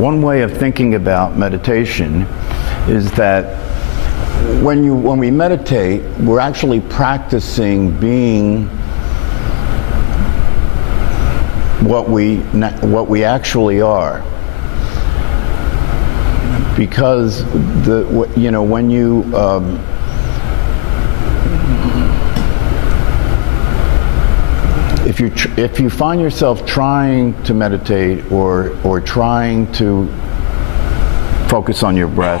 One way of thinking about meditation is that when we meditate, we're actually practicing being what we actually are. Because when you if you find yourself trying to meditate or trying to focus on your breath,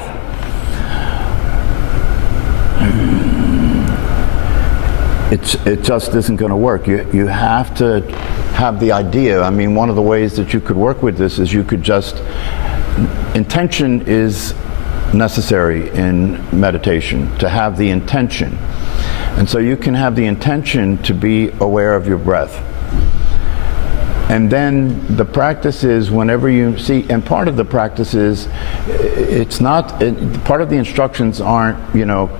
it just isn't going to work. You have to have the idea. I mean, one of the ways that you could work with this is you could just, intention is necessary in meditation, to have the intention. And so you can have the intention to be aware of your breath. And then the practice is whenever you see, and part of the practice is, part of the instructions aren't,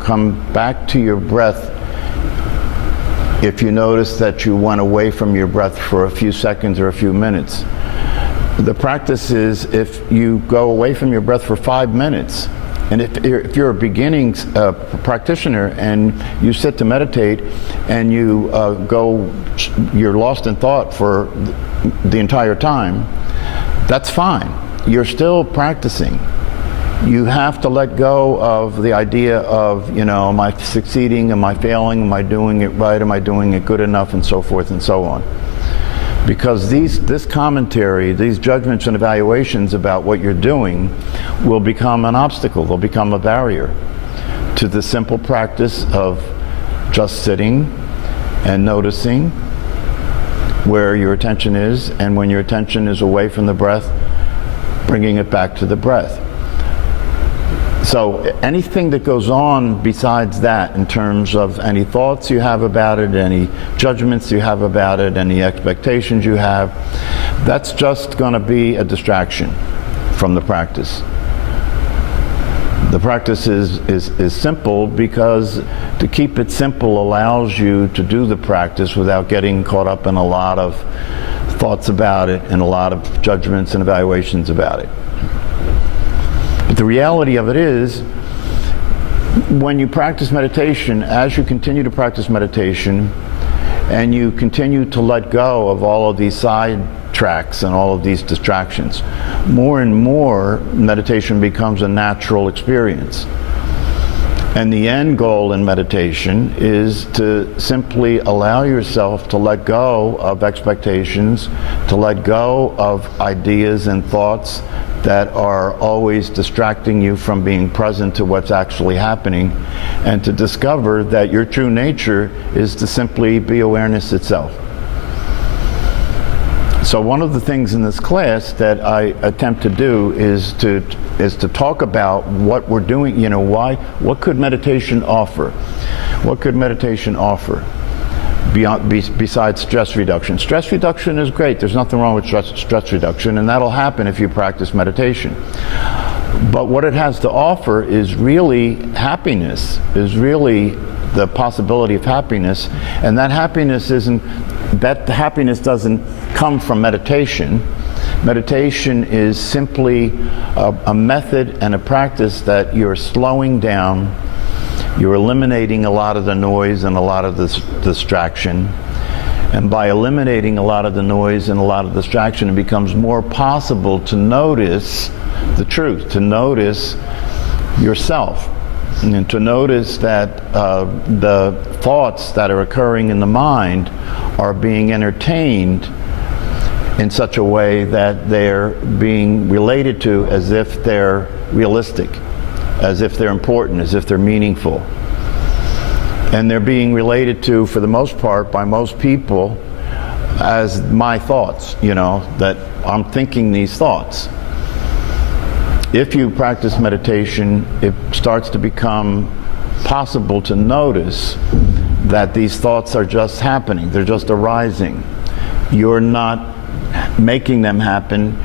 come back to your breath if you notice that you went away from your breath for a few seconds or a few minutes. The practice is if you go away from your breath for 5 minutes, and if you're a beginning practitioner and you sit to meditate and you're lost in thought for the entire time, that's fine. You're still practicing. You have to let go of the idea of, am I succeeding, am I failing, am I doing it right, am I doing it good enough, and so forth and so on. Because this commentary, these judgments and evaluations about what you're doing will become an obstacle, they'll become a barrier to the simple practice of just sitting and noticing where your attention is, and when your attention is away from the breath, bringing it back to the breath. So anything that goes on besides that, in terms of any thoughts you have about it, any judgments you have about it, any expectations you have, that's just going to be a distraction from the practice. The practice is simple because to keep it simple allows you to do the practice without getting caught up in a lot of thoughts about it and a lot of judgments and evaluations about it. But the reality of it is, when you practice meditation, as you continue to practice meditation, and you continue to let go of all of these side tracks and all of these distractions, more and more meditation becomes a natural experience. And the end goal in meditation is to simply allow yourself to let go of expectations, to let go of ideas and thoughts that are always distracting you from being present to what's actually happening, and to discover that your true nature is to simply be awareness itself. So one of the things in this class that I attempt to do is to talk about what we're doing, what could meditation offer? What could meditation offer? Besides stress reduction. Stress reduction is great. There's nothing wrong with stress reduction, and that'll happen if you practice meditation. But what it has to offer is really happiness, is really the possibility of happiness, and that happiness doesn't come from meditation. Meditation is simply a method and a practice that you're slowing down. You're eliminating a lot of the noise and a lot of the distraction. And by eliminating a lot of the noise and a lot of distraction, it becomes more possible to notice the truth, to notice yourself, and to notice that the thoughts that are occurring in the mind are being entertained in such a way that they're being related to as if they're realistic, as if they're important, as if they're meaningful. And they're being related to, for the most part, by most people, as my thoughts, that I'm thinking these thoughts. If you practice meditation, it starts to become possible to notice that these thoughts are just happening, they're just arising. You're not making them happen,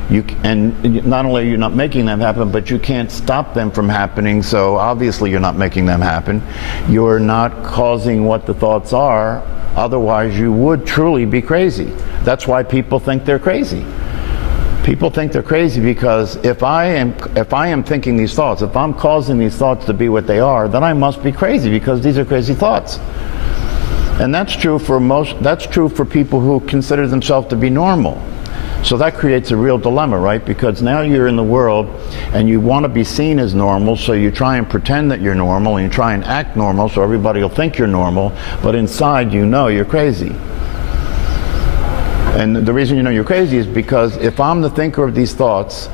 and not only are you not making them happen, but you can't stop them from happening, so obviously you're not making them happen. You're not causing what the thoughts are, otherwise you would truly be crazy. That's why people think they're crazy. People think they're crazy because if I am thinking these thoughts, if I'm causing these thoughts to be what they are, then I must be crazy because these are crazy thoughts. And that's true for people who consider themselves to be normal. So that creates a real dilemma, right? Because now you're in the world and you want to be seen as normal, so you try and pretend that you're normal and you try and act normal so everybody will think you're normal, but inside you know you're crazy. And the reason you know you're crazy is because if I'm the thinker of these thoughts,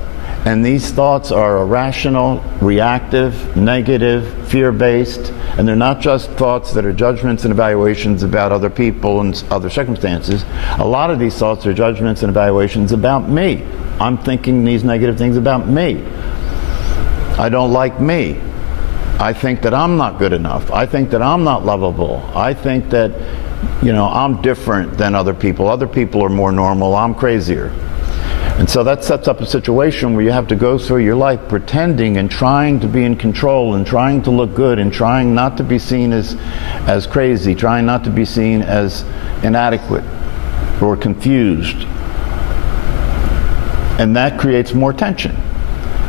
and these thoughts are irrational, reactive, negative, fear-based, and they're not just thoughts that are judgments and evaluations about other people and other circumstances. A lot of these thoughts are judgments and evaluations about me. I'm thinking these negative things about me. I don't like me. I think that I'm not good enough. I think that I'm not lovable. I think that, I'm different than other people. Other people are more normal. I'm crazier. And so that sets up a situation where you have to go through your life pretending and trying to be in control and trying to look good and trying not to be seen as crazy, trying not to be seen as inadequate or confused. And that creates more tension.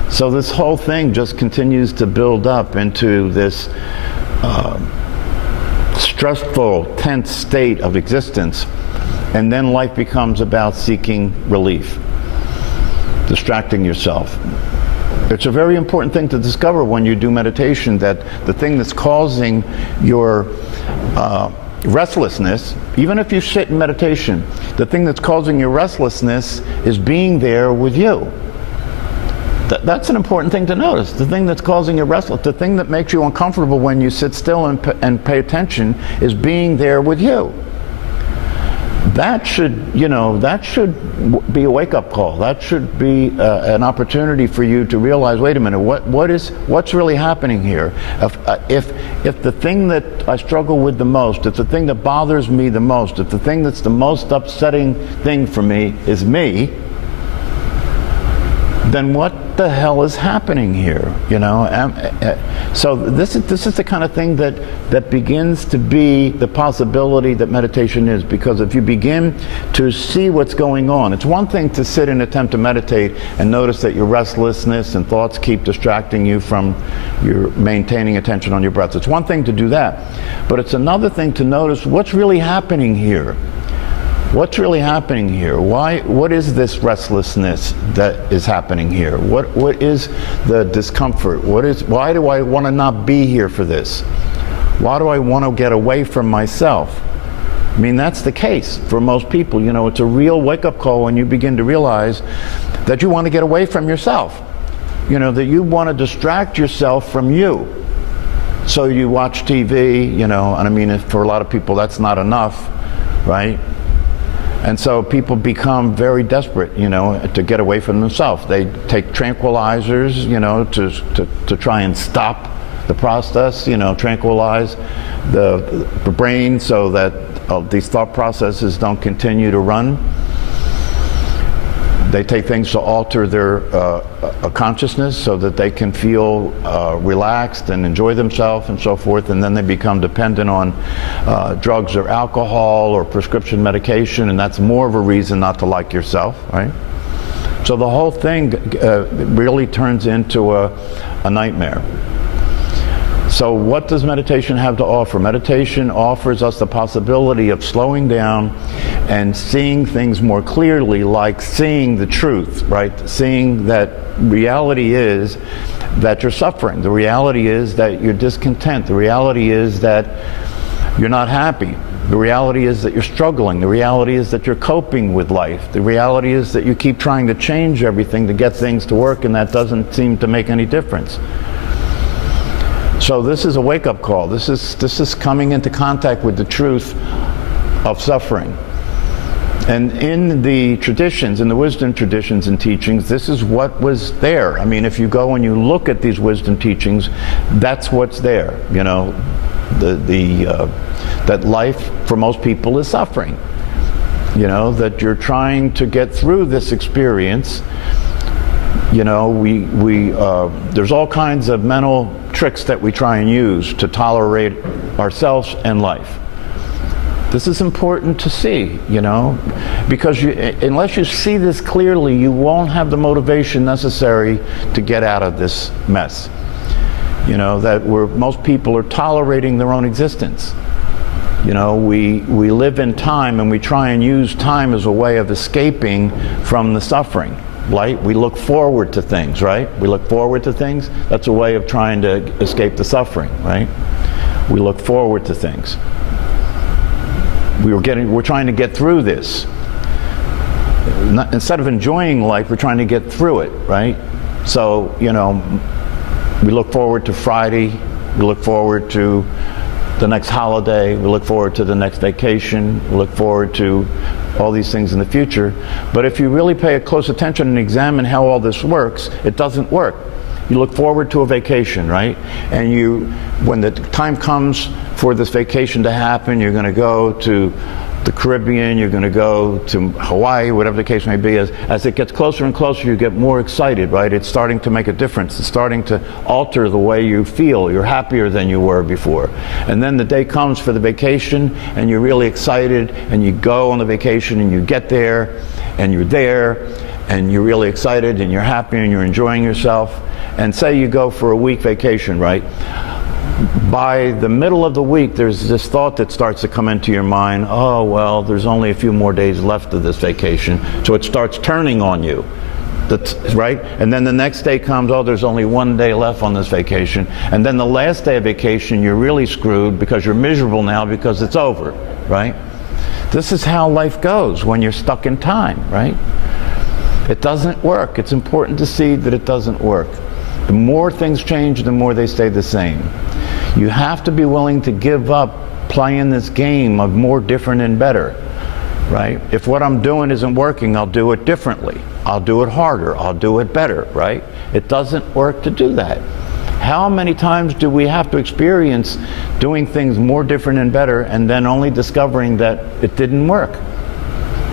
So this whole thing just continues to build up into this stressful, tense state of existence. And then life becomes about seeking relief, distracting yourself. It's a very important thing to discover when you do meditation, that the thing that's causing your restlessness, even if you sit in meditation, the thing that's causing your restlessness is being there with you. That's an important thing to notice. The thing that's causing you restless, the thing that makes you uncomfortable when you sit still and pay attention is being there with you. That should be a wake-up call. That should be an opportunity for you to realize, wait a minute, what's really happening here? If the thing that I struggle with the most, if the thing that bothers me the most, if the thing that's the most upsetting thing for me is me, then what the hell is happening here? So this is the kind of thing that begins to be the possibility that meditation is, because if you begin to see what's going on, it's one thing to sit and attempt to meditate and notice that your restlessness and thoughts keep distracting you from your maintaining attention on your breath. It's one thing to do that, but it's another thing to notice what's really happening here. What's really happening here? What is this restlessness that is happening here? What is the discomfort? Why do I want to not be here for this? Why do I want to get away from myself? I mean, that's the case for most people. It's a real wake-up call when you begin to realize that you want to get away from yourself. That you want to distract yourself from you. So you watch TV, and I mean, for a lot of people that's not enough, right? And so people become very desperate, to get away from themselves. They take tranquilizers, to try and stop the process, tranquilize the brain so that these thought processes don't continue to run. They take things to alter their consciousness so that they can feel relaxed and enjoy themselves and so forth, and then they become dependent on drugs or alcohol or prescription medication, and that's more of a reason not to like yourself, right? So the whole thing really turns into a nightmare. So what does meditation have to offer? Meditation offers us the possibility of slowing down and seeing things more clearly, like seeing the truth, right? Seeing that reality is that you're suffering. The reality is that you're discontent. The reality is that you're not happy. The reality is that you're struggling. The reality is that you're coping with life. The reality is that you keep trying to change everything to get things to work, and that doesn't seem to make any difference. So this is a wake-up call. This is coming into contact with the truth of suffering. And in the traditions, in the wisdom traditions and teachings, this is what was there. I mean, if you go and you look at these wisdom teachings, that's what's there. That life for most people is suffering. That you're trying to get through this experience. There's all kinds of mental tricks that we try and use to tolerate ourselves and life. This is important to see, because unless you see this clearly, you won't have the motivation necessary to get out of this mess. That most people are tolerating their own existence. We live in time, and we try and use time as a way of escaping from the suffering. Right? We look forward to things, right? We look forward to things. That's a way of trying to escape the suffering, right? We look forward to things. We're trying to get through this. Instead of enjoying life, we're trying to get through it, right? So, we look forward to Friday. We look forward to the next holiday. We look forward to the next vacation. We look forward to all these things in the future. But if you really pay a close attention and examine how all this works, it doesn't work. You look forward to a vacation, right? And when the time comes for this vacation to happen, you're going to go to the Caribbean, you're going to go to Hawaii, whatever the case may be. As it gets closer and closer, you get more excited, right? It's starting to make a difference. It's starting to alter the way you feel. You're happier than you were before. And then the day comes for the vacation, and you're really excited, and you go on the vacation, and you get there, and you're there, and you're really excited, and you're happy, and you're enjoying yourself. And say you go for a week vacation, right? By the middle of the week, there's this thought that starts to come into your mind, oh, well, there's only a few more days left of this vacation. So it starts turning on you, right? And then the next day comes, oh, there's only one day left on this vacation. And then the last day of vacation, you're really screwed because you're miserable now because it's over, right? This is how life goes when you're stuck in time, right? It doesn't work. It's important to see that it doesn't work. The more things change, the more they stay the same. You have to be willing to give up playing this game of more, different, and better, right? If what I'm doing isn't working, I'll do it differently. I'll do it harder. I'll do it better, right? It doesn't work to do that. How many times do we have to experience doing things more, different, and better, and then only discovering that it didn't work?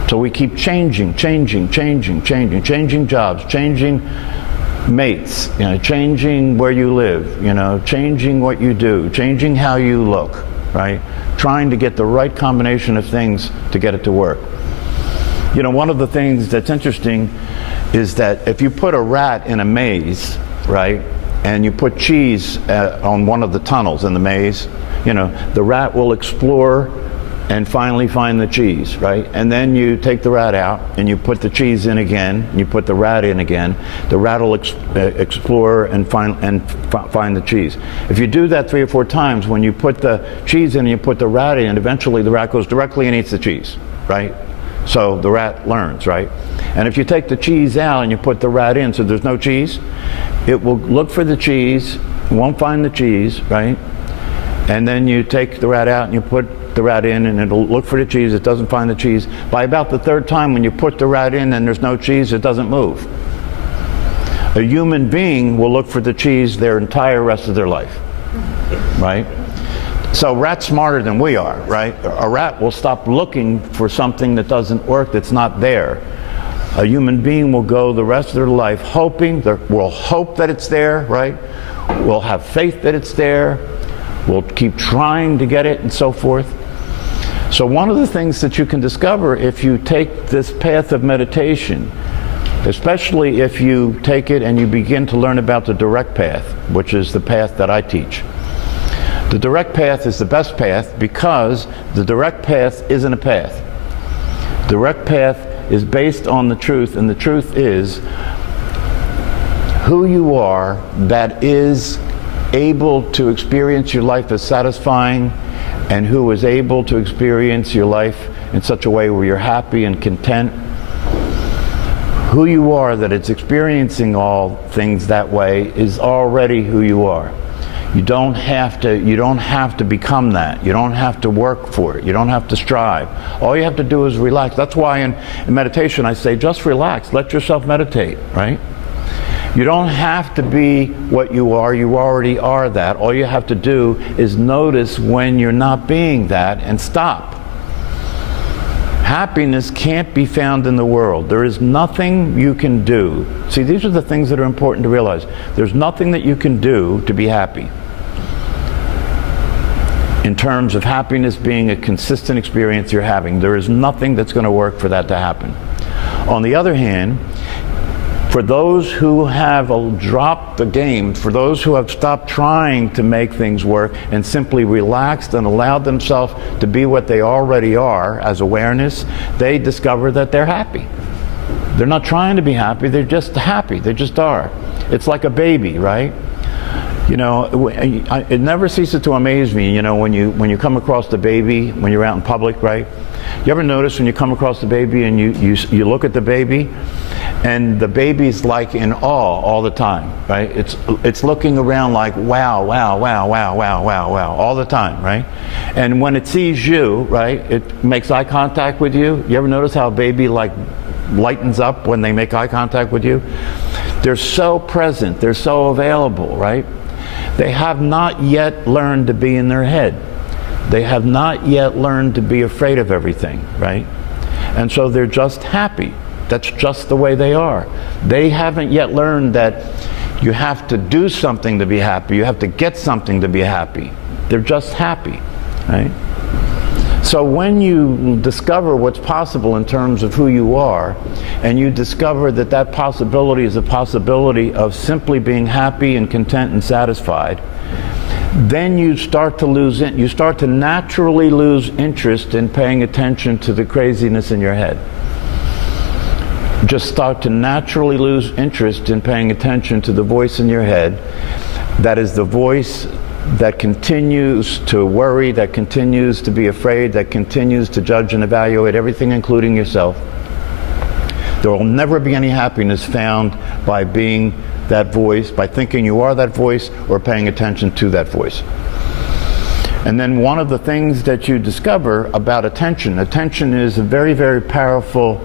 So we keep changing jobs, changing mates, changing where you live, changing what you do, changing how you look, right? Trying to get the right combination of things to get it to work. One of the things that's interesting is that if you put a rat in a maze, right, and you put cheese on one of the tunnels in the maze, the rat will explore and finally find the cheese, right? And then you take the rat out and you put the cheese in again, and you put the rat in again. The rat will explore and find the cheese. If you do that 3 or 4 times, when you put the cheese in and you put the rat in, eventually the rat goes directly and eats the cheese, right? So the rat learns, right? And if you take the cheese out and you put the rat in, so there's no cheese, it will look for the cheese, won't find the cheese, right? And then you take the rat out and you put the rat in, and it'll look for the cheese. It doesn't find the cheese. By about the 3rd time, when you put the rat in and there's no cheese, it doesn't move. A human being will look for the cheese their entire rest of their life, right? So rats smarter than we are, right? A rat will stop looking for something that doesn't work, that's not there. A human being will go the rest of their life hoping, will hope that it's there, right? Will have faith that it's there. We'll keep trying to get it and so forth. So one of the things that you can discover if you take this path of meditation, especially if you take it and you begin to learn about the direct path, which is the path that I teach. The direct path is the best path because the direct path isn't a path. Direct path is based on the truth, and the truth is who you are that is able to experience your life as satisfying, and who is able to experience your life in such a way where you're happy and content. Who you are that it's experiencing all things that way is already who you are. You don't have to become that. You don't have to work for it. You don't have to strive. All you have to do is relax. That's why in meditation I say just relax. Let yourself meditate, right? You don't have to be what you are. You already are that. All you have to do is notice when you're not being that and stop. Happiness can't be found in the world. There is nothing you can do. See, these are the things that are important to realize. There's nothing that you can do to be happy. in terms of happiness being a consistent experience you're having. There is nothing that's going to work for that to happen. On the other hand, for those who have dropped the game, for those who have stopped trying to make things work and simply relaxed and allowed themselves to be what they already are as awareness, they discover that they're happy. They're not trying to be happy, they're just happy, they just are. It's like a baby, right? You know, it never ceases to amaze me, you know, when you come across the baby, when you're out in public, right? You ever notice when you come across the baby and you look at the baby, and the baby's like in awe all the time, right? It's looking around like wow, wow, wow, wow, wow, wow, wow, all the time, right? And when it sees you, right, it makes eye contact with you. You ever notice how a baby like lightens up when they make eye contact with you? They're so present, they're so available, right? They have not yet learned to be in their head. They have not yet learned to be afraid of everything, right? And so they're just happy. That's just the way they are. They haven't yet learned that you have to do something to be happy. You have to get something to be happy. They're just happy, right? So when you discover what's possible in terms of who you are, and you discover that that possibility is a possibility of simply being happy and content and satisfied, then you start to naturally lose interest in paying attention to the craziness in your head. Just start to naturally lose interest in paying attention to the voice in your head. That is the voice that continues to worry, that continues to be afraid, that continues to judge and evaluate everything, including yourself. There will never be any happiness found by being that voice, by thinking you are that voice, or paying attention to that voice. And then one of the things that you discover about attention is a very, very powerful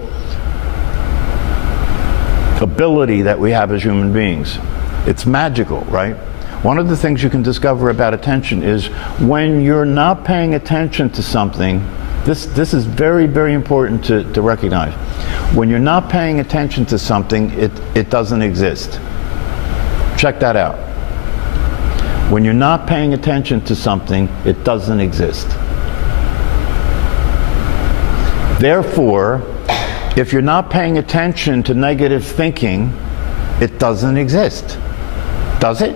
ability that we have as human beings. It's magical, right? One of the things you can discover about attention is when you're not paying attention to something, this is very, very important to recognize. When you're not paying attention to something, it doesn't exist. Check that out. When you're not paying attention to something, it doesn't exist. Therefore, if you're not paying attention to negative thinking, it doesn't exist. Does it?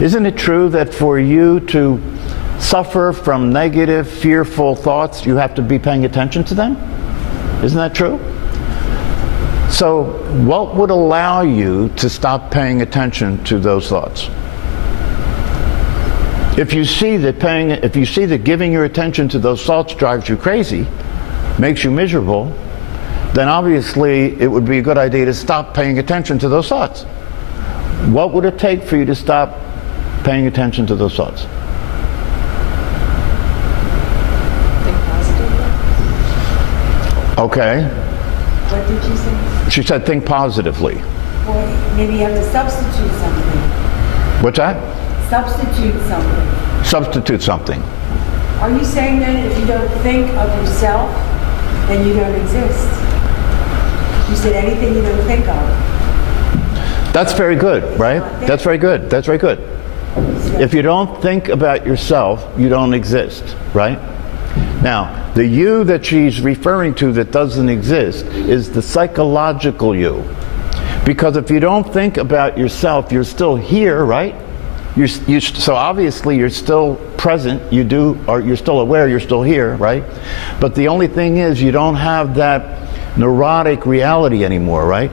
Isn't it true that for you to suffer from negative, fearful thoughts, you have to be paying attention to them? Isn't that true? So what would allow you to stop paying attention to those thoughts? If you see that giving your attention to those thoughts drives you crazy, makes you miserable, then obviously it would be a good idea to stop paying attention to those thoughts. What would it take for you to stop paying attention to those thoughts? Think positively. Okay. What did you say? She said think positively. Well, maybe you have to substitute something. What's that? Substitute something. Substitute something. Are you saying then if you don't think of yourself, then you don't exist? You said anything you don't think of. That's very good, right? That's very good. That's very good. If you don't think about yourself, you don't exist, right? Now, the you that she's referring to that doesn't exist is the psychological you. Because if you don't think about yourself, you're still here, right? So obviously you're still present, you're still aware, you're still here, right? But the only thing is you don't have that neurotic reality anymore, right?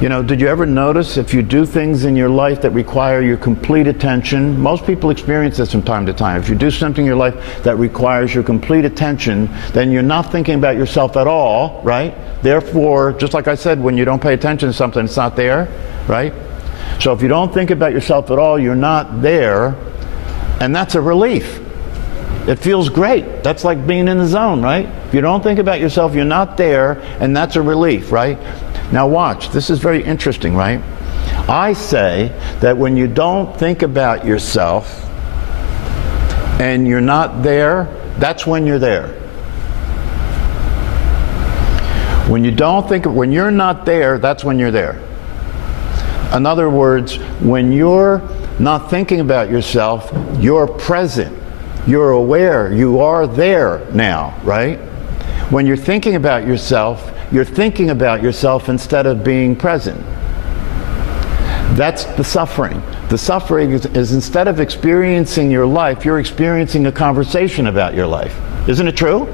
You know, did you ever notice if you do things in your life that require your complete attention? Most people experience this from time to time. If you do something in your life that requires your complete attention, then you're not thinking about yourself at all, right? Therefore, just like I said, when you don't pay attention to something, it's not there, right? So if you don't think about yourself at all, you're not there, and that's a relief. It feels great. That's like being in the zone, right? If you don't think about yourself, you're not there, and that's a relief, right? Now watch, this is very interesting, right? I say that when you don't think about yourself and you're not there, that's when you're there. When you're not there, that's when you're there. In other words, when you're not thinking about yourself, you're present. You're aware. You are there now, right? When you're thinking about yourself, you're thinking about yourself instead of being present. That's the suffering. The suffering is instead of experiencing your life, you're experiencing a conversation about your life. Isn't it true?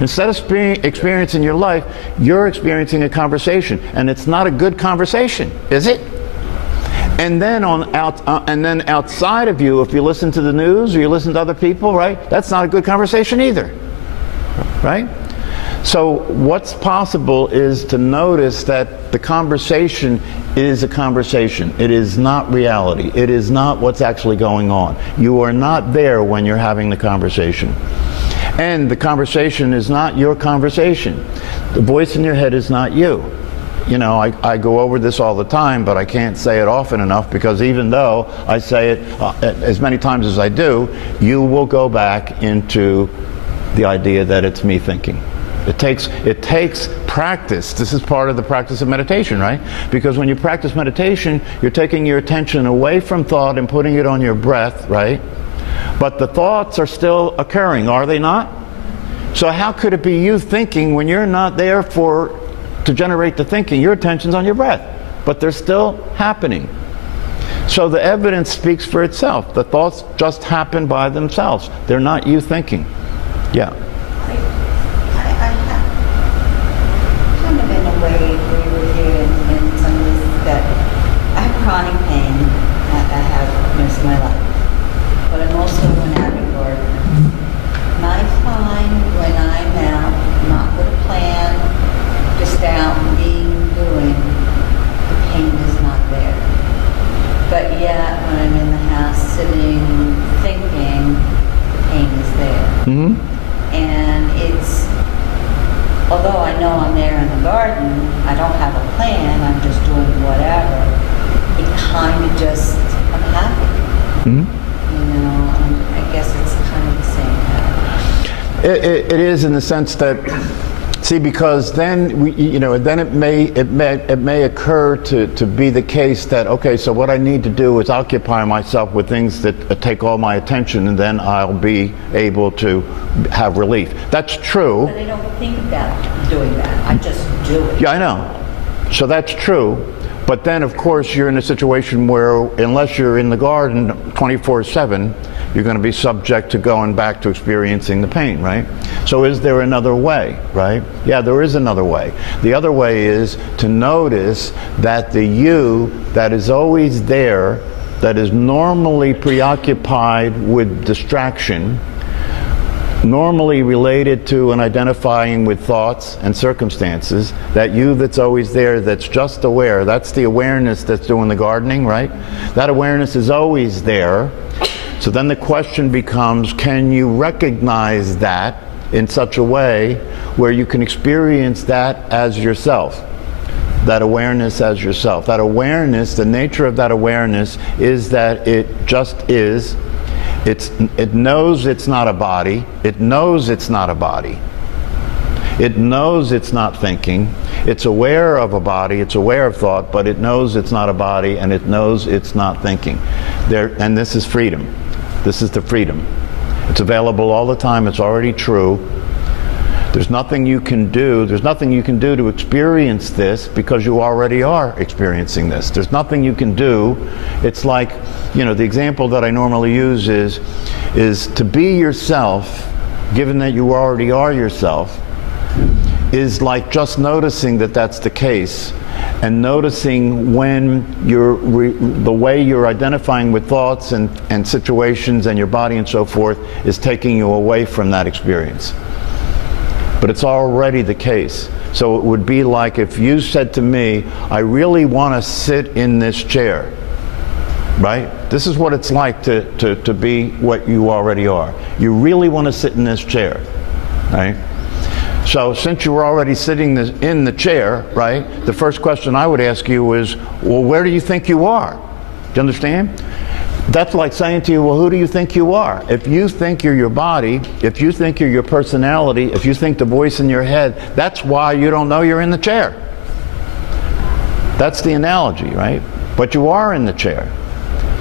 Instead of experiencing your life, you're experiencing a conversation, and it's not a good conversation, is it? And then outside of you, if you listen to the news or you listen to other people, right? That's not a good conversation either, right? So what's possible is to notice that the conversation is a conversation. It is not reality. It is not what's actually going on. You are not there when you're having the conversation. And the conversation is not your conversation. The voice in your head is not you. You know, I go over this all the time, but I can't say it often enough, because even though I say it as many times as I do, you will go back into the idea that it's me thinking. It takes practice. This is part of the practice of meditation, right? Because when you practice meditation, you're taking your attention away from thought and putting it on your breath, right? But the thoughts are still occurring, are they not? So how could it be you thinking when you're not there to generate the thinking? Your attention's on your breath, but they're still happening. So the evidence speaks for itself. The thoughts just happen by themselves. They're not you thinking. Yeah. Kind of in a way agree with you in some of this, that I have chronic pain that I have most of my life. But I'm also an avid gardener. And I find when I'm out, not with a plan, just out doing, the pain is not there. But yet, when I'm in the house sitting, thinking, the pain is there. Mm-hmm. And it's, although I know I'm there in the garden, I don't have a plan, I'm just doing whatever, it kind of just, I'm happy. Mm-hmm. You know, and I guess it's kind of the same. It is, in the sense that, see, because then then it may occur to be the case that, okay, so what I need to do is occupy myself with things that take all my attention, and then I'll be able to have relief. That's true. But I don't think about doing that, I just do it. Yeah, I know. So that's true. But then, of course, you're in a situation where, unless you're in the garden 24/7, you're going to be subject to going back to experiencing the pain, right? So is there another way, right? Yeah, there is another way. The other way is to notice that the you that is always there, that is normally preoccupied with distraction, normally related to and identifying with thoughts and circumstances, that you that's always there, that's just aware, that's the awareness that's doing the gardening, right? That awareness is always there. So then the question becomes, can you recognize that in such a way where you can experience that as yourself? That awareness as yourself. That awareness, the nature of that awareness is that it just is. It knows it's not a body. It knows it's not a body. It knows it's not thinking. It's aware of a body. It's aware of thought, but it knows it's not a body, and it knows it's not thinking. And this is freedom. This is the freedom. It's available all the time. It's already true. There's nothing you can do. There's nothing you can do to experience this, because you already are experiencing this. There's nothing you can do. It's like, the example that I normally use is to be yourself, given that you already are yourself, is like just noticing that that's the case, and noticing when the way you're identifying with thoughts and situations and your body and so forth is taking you away from that experience. But it's already the case. So it would be like if you said to me, I really want to sit in this chair, right? This is what it's like to be what you already are. You really want to sit in this chair, right? So since you were already sitting in the chair, right, the first question I would ask you is, well, where do you think you are? Do you understand? That's like saying to you, well, who do you think you are? If you think you're your body, if you think you're your personality, if you think the voice in your head, that's why you don't know you're in the chair. That's the analogy, right? But you are in the chair.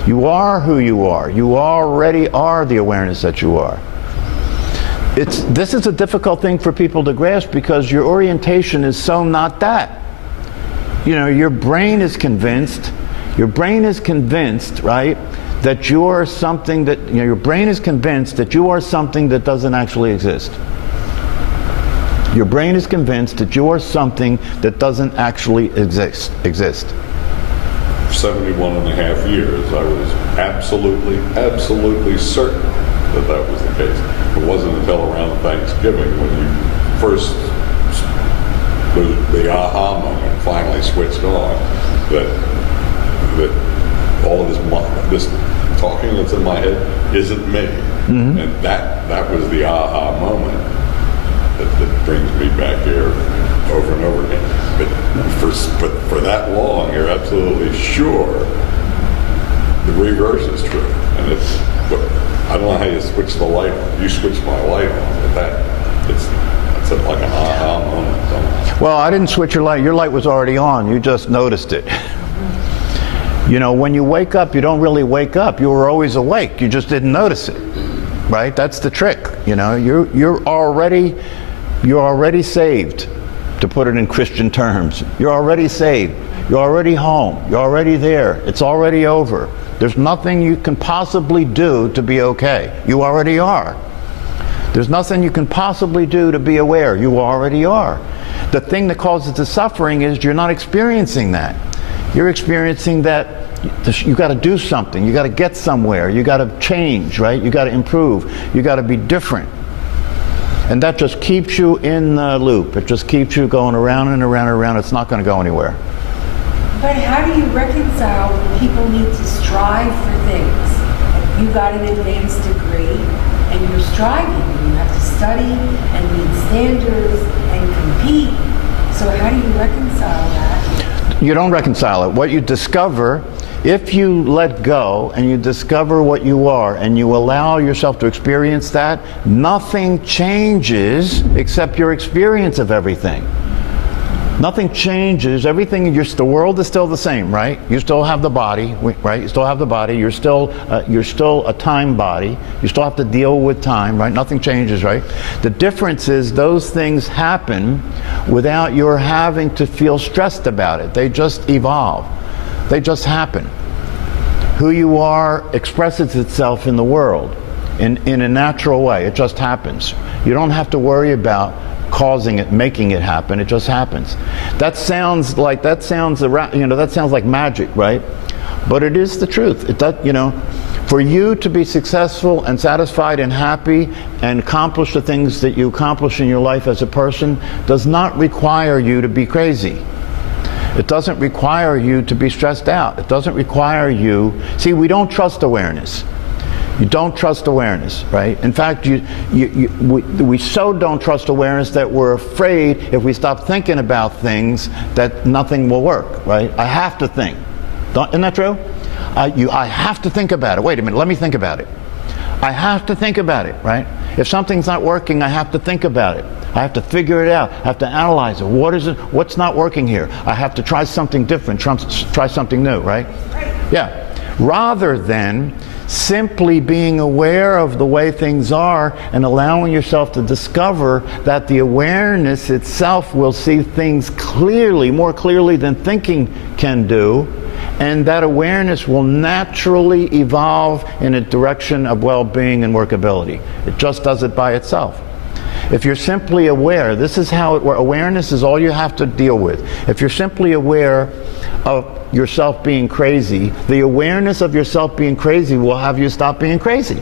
You are who you are. You already are the awareness that you are. This is a difficult thing for people to grasp because your orientation is so not that. You know, your brain is convinced, right, that you are something that, you know, your brain is convinced that you are something that doesn't actually exist. Your brain is convinced that you are something that doesn't actually exist. For 71 and a half years, I was absolutely certain that that was the case. It wasn't until around Thanksgiving when you first, the aha moment finally switched on, that all of this talking that's in my head isn't me. Mm-hmm. And that was the aha moment that brings me back here over and over again. But for that long, you're absolutely sure the reverse is true. And I don't know how you switch the light on. You switch my light on, but it's like an aha moment. Well, I didn't switch your light. Your light was already on. You just noticed it. You know, when you wake up, you don't really wake up. You were always awake. You just didn't notice it, right? That's the trick. You know, you're already saved, to put it in Christian terms. You're already saved. You're already home. You're already there. It's already over. There's nothing you can possibly do to be okay. You already are. There's nothing you can possibly do to be aware. You already are. The thing that causes the suffering is you're not experiencing that. You're experiencing that you got to do something. You got to get somewhere. You got to change, right? You got to improve. You got to be different. And that just keeps you in the loop. It just keeps you going around and around and around. It's not going to go anywhere. But how do you reconcile when people need to strive for things? Like you got an advanced degree and you're striving. You have to study and meet standards and compete. So how do you reconcile that? You don't reconcile it. What you discover, if you let go and you discover what you are and you allow yourself to experience that, nothing changes except your experience of everything. Nothing changes. Everything, the world is still the same, right? You still have the body, right? You still have the body. You're still a time body. You still have to deal with time, right? Nothing changes, right? The difference is those things happen without your having to feel stressed about it. They just evolve. They just happen. Who you are expresses itself in the world in a natural way. It just happens. You don't have to worry about causing it, making it happen. It just happens. That sounds like magic, right? But it is the truth. It does, for you to be successful and satisfied and happy and accomplish the things that you accomplish in your life as a person does not require you to be crazy. It doesn't require you to be stressed out. It doesn't require you. See, we don't trust awareness. You don't trust awareness, right? In fact, we so don't trust awareness that we're afraid if we stop thinking about things that nothing will work, right? I have to think. Isn't that true? I have to think about it. Wait a minute, let me think about it. I have to think about it, right? If something's not working, I have to think about it. I have to figure it out. I have to analyze it. What is it? What's not working here? I have to try something different, try something new, right? Yeah. Rather than simply being aware of the way things are and allowing yourself to discover that the awareness itself will see things clearly, more clearly than thinking can do, and that awareness will naturally evolve in a direction of well-being and workability. It just does it by itself. If you're simply aware, this is how awareness is all you have to deal with. If you're simply aware of yourself being crazy, the awareness of yourself being crazy will have you stop being crazy.